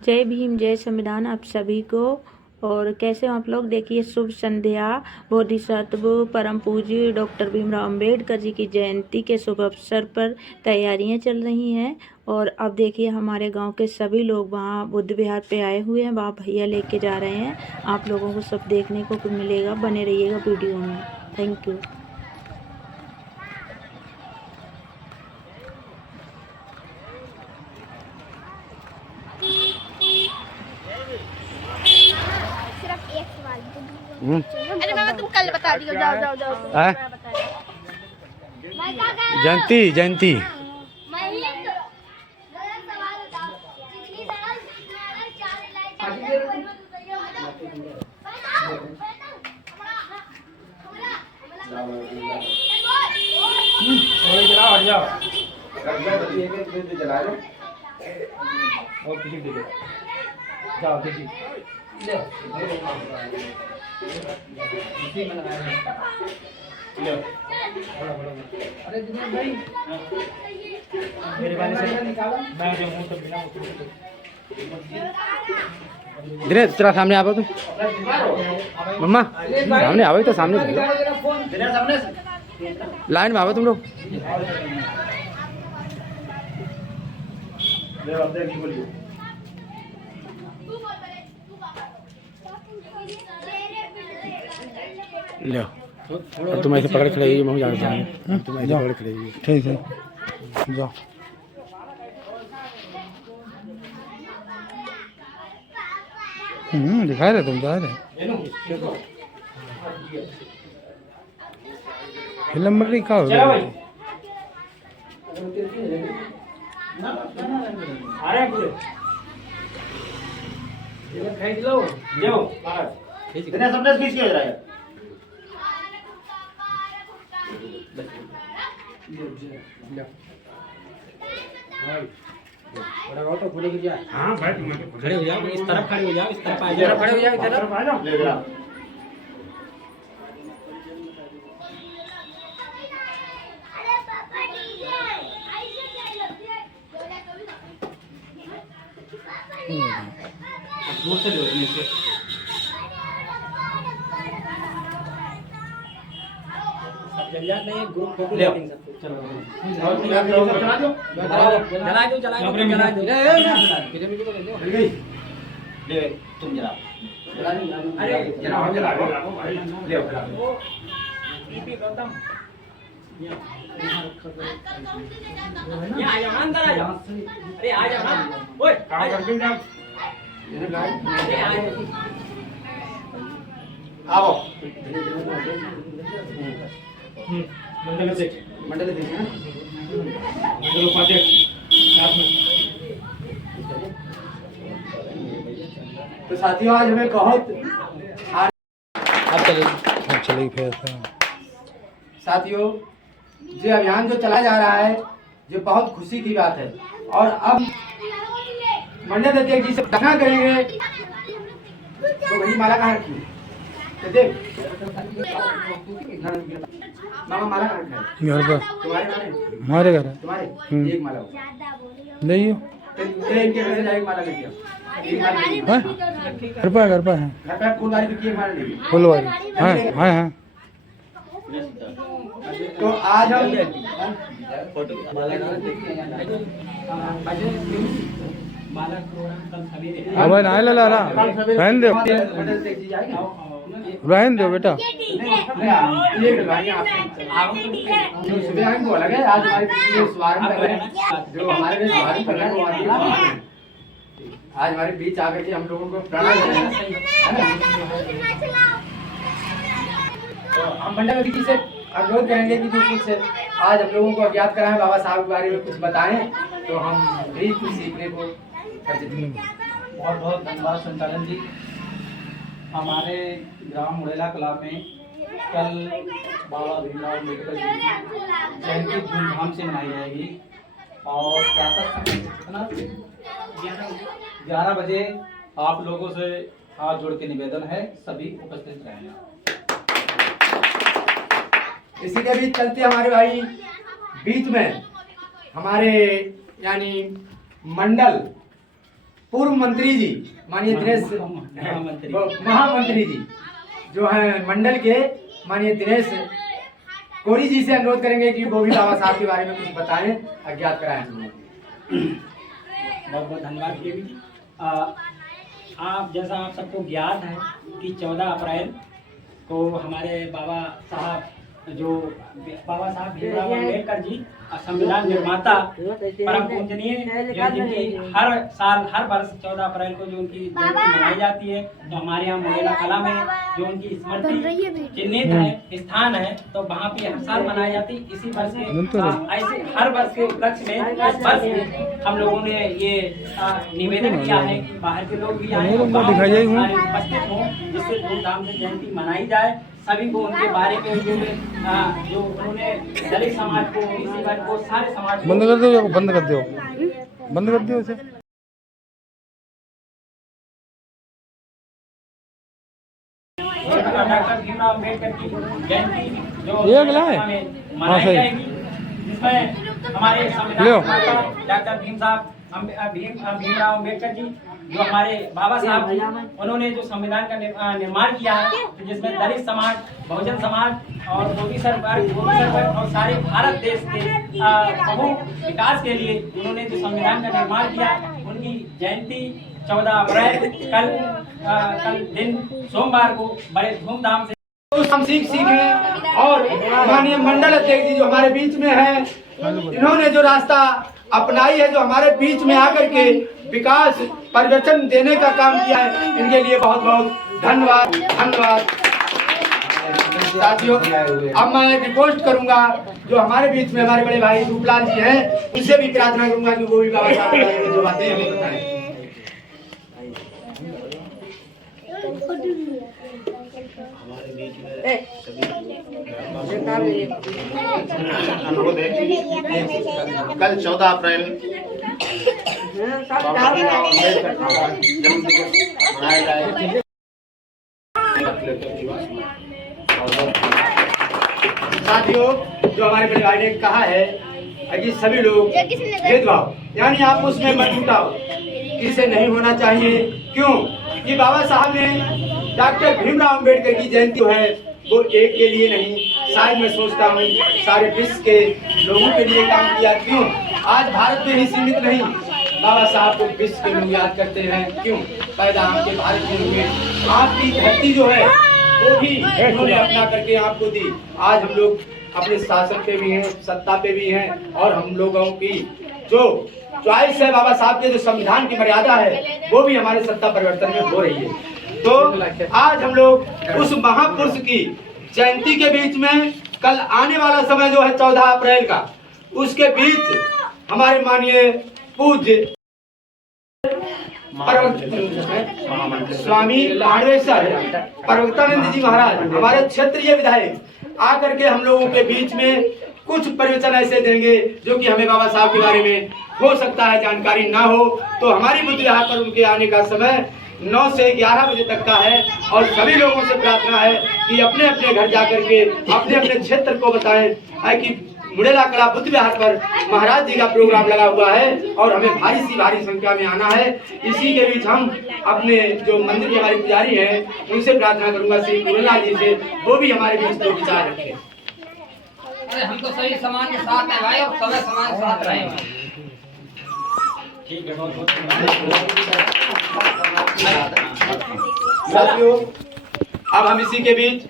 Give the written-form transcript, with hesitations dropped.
जय भीम, जय संविधान आप सभी को। और कैसे हो आप लोग? देखिए, शुभ संध्या। बोधिसत्व परम पूज्य डॉक्टर भीमराव अंबेडकर जी की जयंती के शुभ अवसर पर तैयारियां चल रही हैं। और अब देखिए, हमारे गांव के सभी लोग वहां बुद्ध विहार पे आए हुए हैं। वहां भैया लेके जा रहे हैं। आप लोगों को सब देखने को मिलेगा, बने रहिएगा वीडियो में। Thank you. सिर्फ एक सवाल। अरे मामा तुम कल बता दियो। जाओ जाओ जाओ। जयंती जयंती दिनेश तेरा सामने आओ तुम मम्मा सामने आओ तो सामने लाइन में आओ तुम लोग। लो तुम ऐसे पकड़ खड़े मैं जानता हूँ। तुम ऐसे पकड़ खड़े ठीक है जाओ। दिखा रहे तुम जा रहे फिल्म नंबर नहीं कहा हाँ खड़े हो जाओ, इस तरफ खड़े हो जाओ, इस तरफ आ जाओ, खड़े हो जाओ, इस तरफ आ जाओ। जल्लाद नहीं, ग्रुप फोटो लेंगे सब। चलो जला दो ले तुम जला अरे जलाओ ले ईपी गौतम यहाँ आ जाओ, अंदर आ जाओ। अरे आ जाओ ना, ओए कहाँ करके जाओ। आओ मंडल से मंडल देंगे ना, मंडल उपाध्यक्ष साथ में। तो साथियों आज हमें बहुत चलिए फिर साथियों ये अभियान जो चला जा रहा है जो बहुत खुशी की बात है। और अब मंडल अध्यक्ष जी से प्रार्थना करेंगे। तो वही माला कहाँ रखी तो देख मामा माला कहाँ रखा है? घर पर तुम्हारे हमारे घर है तुम्हारे एक माला नहीं हो इनके घर से जाएगी माला लेके आओ। घर पर है घर पर फूलवारी की एक माला लेगी फूलवारी हाँ हाँ हाँ। तो आज हम अब नहीं ला रहा रहन दो बेटा। सुबह हम बोला गया आज हमारे जो हमारे आज हमारे बीच आकर के हम लोगों को प्रणाम तो हम मंडल जी से अनुरोध करेंगे कि जो कुछ आज हम लोगों को अज्ञात कराएं बाबा साहब के बारे में कुछ बताएं तो हम भी कुछ सीखने को बहुत बहुत धन्यवाद संचालन जी। हमारे ग्राम मुड़ेला कला में कल बाबा भीमराव अम्बेडकर जी की जयंती धूमधाम से मनाई जाएगी और प्रातः समय 11 बजे आप लोगों से हाथ जोड़ के निवेदन है सभी उपस्थित रहेंगे। इसी के बीच चलते हमारे भाई बीच में हमारे यानी मंडल पूर्व मंत्री जी माननीय दिनेश महामंत्री जी जो है मंडल के माननीय दिनेश कोरी जी से अनुरोध करेंगे कि वो भी बाबा साहब के बारे में कुछ बताएं, अज्ञात कराएं हम लोगों को। बहुत बहुत धन्यवाद देवी जी। आप जैसा आप सबको ज्ञात है कि 14 अप्रैल को हमारे बाबा साहब भीमराव अम्बेडकर जी संविधान निर्माता परम पूजनीय जिनकी हर साल हर वर्ष 14 अप्रैल को जो उनकी जयंती मनाई जाती है, तो हमारे यहाँ मुड़ेला कला में जो उनकी स्मृति चिन्हित है स्थान है, तो वहाँ पे हर साल मनाई जाती है। इसी वर्ष के ऐसे हर वर्ष के उपलक्ष्य में इस वर्ष हम लोगों ने ये निवेदन किया है कि बाहर के लोग भी आए उपस्थित हों, जिससे धूमधाम से जयंती मनाई जाए। सभी को उनके बारे में जो उन्होंने दलित समाज को, इसी वर्ग को, सारे समाज को बंद कर दो, बंद कर दो, बंद कर दो इसे। डॉक्टर भीमराव अम्बेडकर की जयंती जो ये अगला है मनाई जाएगी, जिसमें हमारे संविधान डॉक्टर भीमराव अम्बेडकर जी जो हमारे बाबा साहब जी, उन्होंने जो संविधान का निर्माण किया है, तो जिसमें दलित समाज, बहुजन समाज और गोपीसर वर्ग और सारे भारत देश के बहु विकास के लिए उन्होंने जो संविधान का निर्माण किया, उनकी जयंती 14 अप्रैल कल दिन सोमवार को बड़े धूमधाम से हम सीखें। और माननीय मंडल अध्यक्ष जी जो हमारे बीच में है, इन्होंने जो रास्ता अपनाई है, जो हमारे बीच में आकर के विकास परिवर्तन देने का काम किया है, इनके लिए बहुत बहुत धन्यवाद। साथियों, अब मैं रिक्वेस्ट करूंगा जो हमारे बीच में हमारे बड़े भाई रूपलाल जी हैं, उनसे भी प्रार्थना करूंगा कि वो भी बाबा साहब के बारे में जो बातें हमें बताएं। अनुरोध है कल 14 अप्रैल बाबा भीमराव अम्बेडकर का जन्म दिवस मनाया जाएगा। साथियों, जो हमारे बड़े भाई ने कहा है कि सभी लोग भेदभाव यानी आप उसमें मत उठाओ, इसे नहीं होना चाहिए। क्यों कि बाबा साहब ने डॉक्टर भीमराव अम्बेडकर की जयंती है वो एक के लिए नहीं, शायद मैं सोचता हूँ सारे विश्व के लोगों के लिए काम किया। क्यों आज भारत में ही सीमित नहीं, बाबा साहब को विश्व के लोग याद करते हैं। क्यों पैदा आपके भारत में हुए, आपकी धरती जो है वो भी उन्होंने अपना करके आपको दी। आज हम लोग अपने शासन पे भी हैं, सत्ता पे भी हैं, और हम लोगों की जो चॉइस है, बाबा साहब के जो संविधान की मर्यादा है, वो भी हमारे सत्ता परिवर्तन में हो रही है। तो आज हम लोग उस महापुरुष की जयंती के बीच में कल आने वाला समय जो है 14 अप्रैल का, उसके बीच हमारे माननीय पूज्य स्वामी माणवेश्वर पर्वतानंद जी महाराज हमारे क्षेत्रीय विधायक आकर के हम लोगों के बीच में कुछ प्रवचन ऐसे देंगे जो कि हमें बाबा साहब के बारे में हो सकता है जानकारी ना हो। तो हमारी बुद्ध यहाँ पर उनके आने का समय 9 से 11 बजे तक का है, और सभी लोगों से प्रार्थना है कि अपने अपने घर जाकर के अपने अपने क्षेत्र को बताएं कि मुड़ेला कला बुद्ध विहार पर महाराज जी का प्रोग्राम लगा हुआ है और हमें भारी संख्या में आना है। इसी के बीच हम अपने जो मंदिर के हमारे पुजारी हैं उनसे प्रार्थना करूंगा श्री गुरुलाल जी से, वो भी हमारे बीच दो विचार रखें। अरे हम तो सभी समाज के साथ हैं भाई, और सभी समाज के साथ रहेंगे। ठीक है, बहुत साथियों, अब हम इसी के बीच